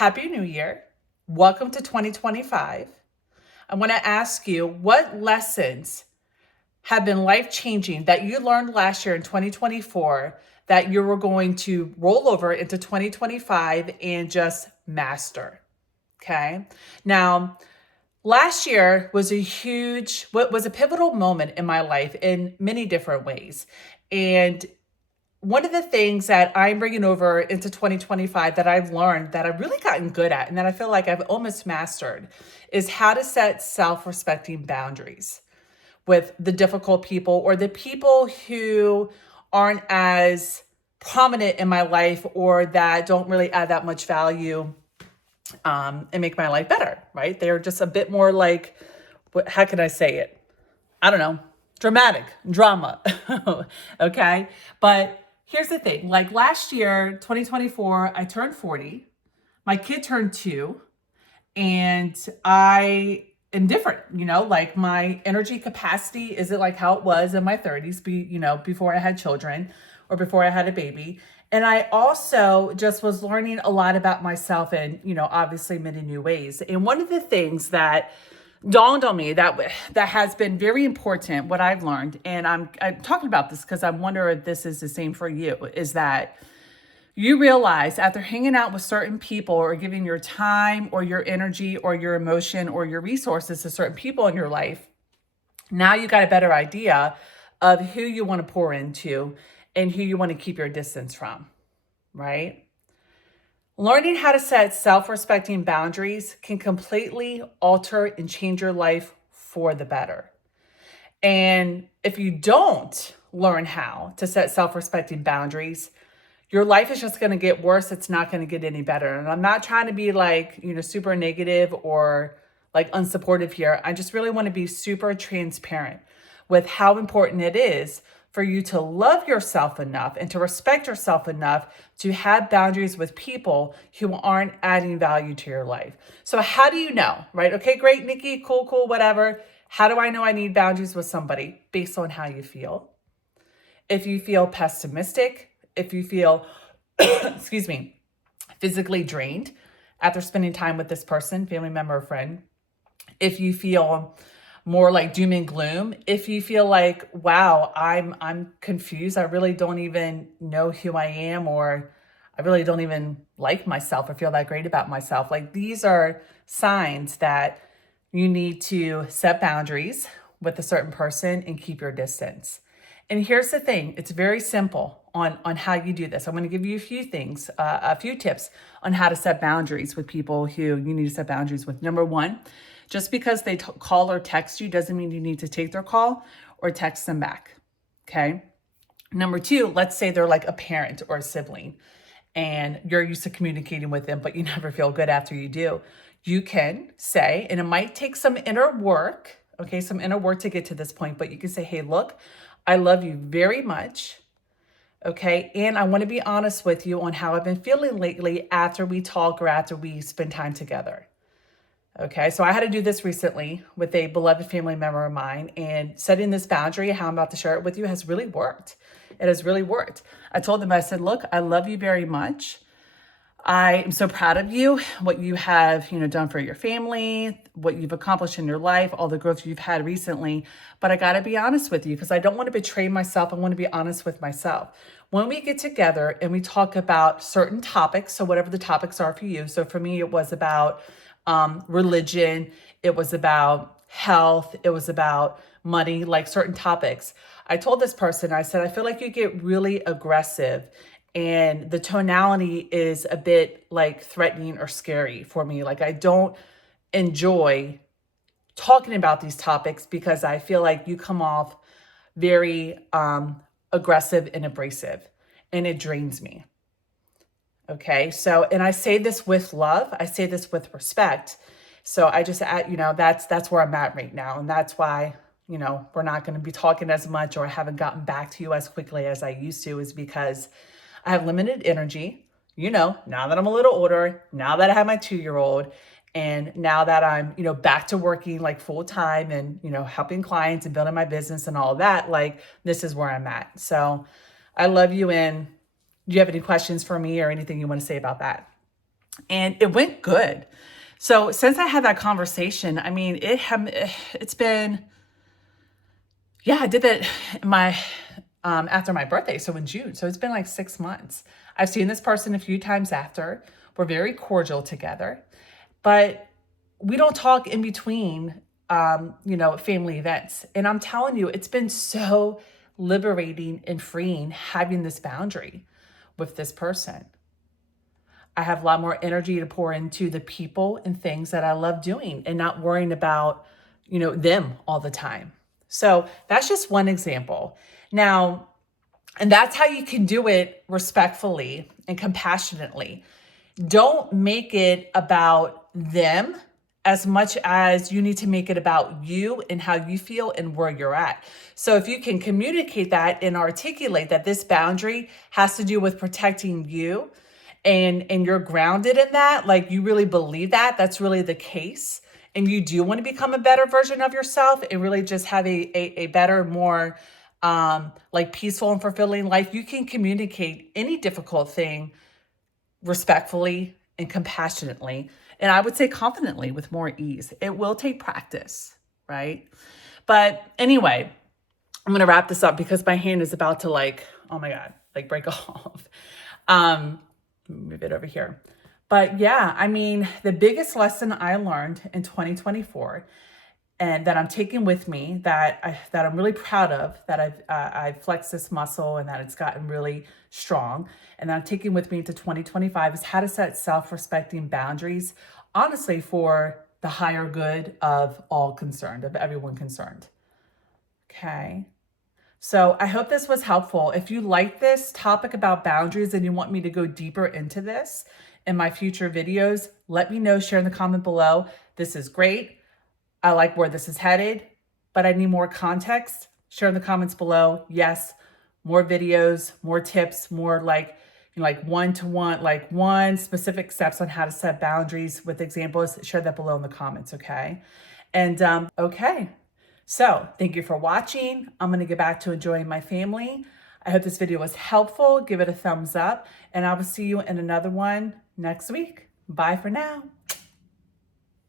Happy New Year. Welcome to 2025. I want to ask you what lessons have been life changing that you learned last year in 2024 that you were going to roll over into 2025 and just master. Okay. Now, last year was what was a pivotal moment in my life in many different ways. And one of the things that I'm bringing over into 2025 that I've learned that I've really gotten good at and that I feel like I've almost mastered is how to set self-respecting boundaries with the difficult people or the people who aren't as prominent in my life or that don't really add that much value and make my life better, right? They're just a bit more like, how can I say it? I don't know, dramatic, drama. Okay. But here's the thing, like last year, 2024, I turned 40, my kid turned 2, and I am different, like my energy capacity isn't like how it was in my 30s, before I had children or before I had a baby. And I also just was learning a lot about myself in, obviously many new ways. And one of the things that dawned on me that has been very important, what I've learned, and I'm talking about this because I wonder if this is the same for you, is that you realize after hanging out with certain people or giving your time or your energy or your emotion or your resources to certain people in your life, now you got a better idea of who you want to pour into and who you want to keep your distance from, right? Learning how to set self-respecting boundaries can completely alter and change your life for the better. And if you don't learn how to set self-respecting boundaries, your life is just going to get worse. It's not going to get any better. And I'm not trying to be like, super negative or like unsupportive here. I just really want to be super transparent with how important it is for you to love yourself enough and to respect yourself enough to have boundaries with people who aren't adding value to your life. So how do you know, right? Okay, great, Nikki, cool, whatever. How do I know I need boundaries with somebody? Based on how you feel. If you feel pessimistic, if you feel, excuse me, physically drained after spending time with this person, family member or friend, if you feel more like doom and gloom, if you feel like, wow, I'm confused, I really don't even know who I am, or I really don't even like myself or feel that great about myself. Like these are signs that you need to set boundaries with a certain person and keep your distance. And here's the thing, it's very simple on how you do this. I'm going to give you a few things, a few tips on how to set boundaries with people who you need to set boundaries with. Number one, just because they call or text you doesn't mean you need to take their call or text them back, okay? Number two, let's say they're like a parent or a sibling and you're used to communicating with them, but you never feel good after you do. You can say, and it might take some inner work, okay, some inner work to get to this point, but you can say, hey, look, I love you very much, okay? And I want to be honest with you on how I've been feeling lately after we talk or after we spend time together. Okay, so I had to do this recently with a beloved family member of mine, and setting this boundary, how I'm about to share it with you, has really worked. It has really worked. I told them, I said, look, I love you very much. I am so proud of you, what you have, done for your family, what you've accomplished in your life, all the growth you've had recently. But I got to be honest with you because I don't want to betray myself. I want to be honest with myself. When we get together and we talk about certain topics, so whatever the topics are for you. So for me, it was about religion. It was about health. It was about money, like certain topics. I told this person, I said, I feel like you get really aggressive and the tonality is a bit like threatening or scary for me. Like I don't enjoy talking about these topics because I feel like you come off very aggressive and abrasive and it drains me. Okay, so, and I say this with love, I say this with respect. So I just, that's where I'm at right now. And that's why, we're not going to be talking as much, or I haven't gotten back to you as quickly as I used to, is because I have limited energy, now that I'm a little older, now that I have my 2-year-old, and now that I'm, back to working like full time and, helping clients and building my business and all that, like this is where I'm at. So I love you, and do you have any questions for me or anything you want to say about that? and it went good. So since I had that conversation, I mean, it's been, yeah, I did that in my after my birthday, so in June. So it's been like 6 months. I've seen this person a few times after. We're very cordial together, but we don't talk in between, family events. And I'm telling you, it's been so liberating and freeing having this boundary with this person. I have a lot more energy to pour into the people and things that I love doing and not worrying about, them all the time. So that's just one example. Now, and that's how you can do it respectfully and compassionately. Don't make it about them as much as you need to make it about you and how you feel and where you're at. So if you can communicate that and articulate that this boundary has to do with protecting you, and you're grounded in that, like you really believe that that's really the case, and you do want to become a better version of yourself and really just have a better, more like peaceful and fulfilling life, you can communicate any difficult thing respectfully and compassionately, and I would say confidently with more ease. It will take practice, right? But anyway, I'm going to wrap this up because my hand is about to oh my God, break off. Move it over here. But yeah, I mean, the biggest lesson I learned in 2024 and that I'm taking with me that I'm really proud of, that I've flexed this muscle and that it's gotten really strong, and that I'm taking with me into 2025 is how to set self-respecting boundaries, honestly, for the higher good of all concerned, of everyone concerned. Okay. So I hope this was helpful. If you like this topic about boundaries and you want me to go deeper into this in my future videos, let me know, share in the comment below. This is great. I like where this is headed, but I need more context. Share in the comments below. Yes, more videos, more tips, more like one-to-one, like one specific steps on how to set boundaries with examples. Share that below in the comments, okay? And okay. So thank you for watching. I'm going to get back to enjoying my family. I hope this video was helpful. Give it a thumbs up, and I will see you in another one next week. Bye for now.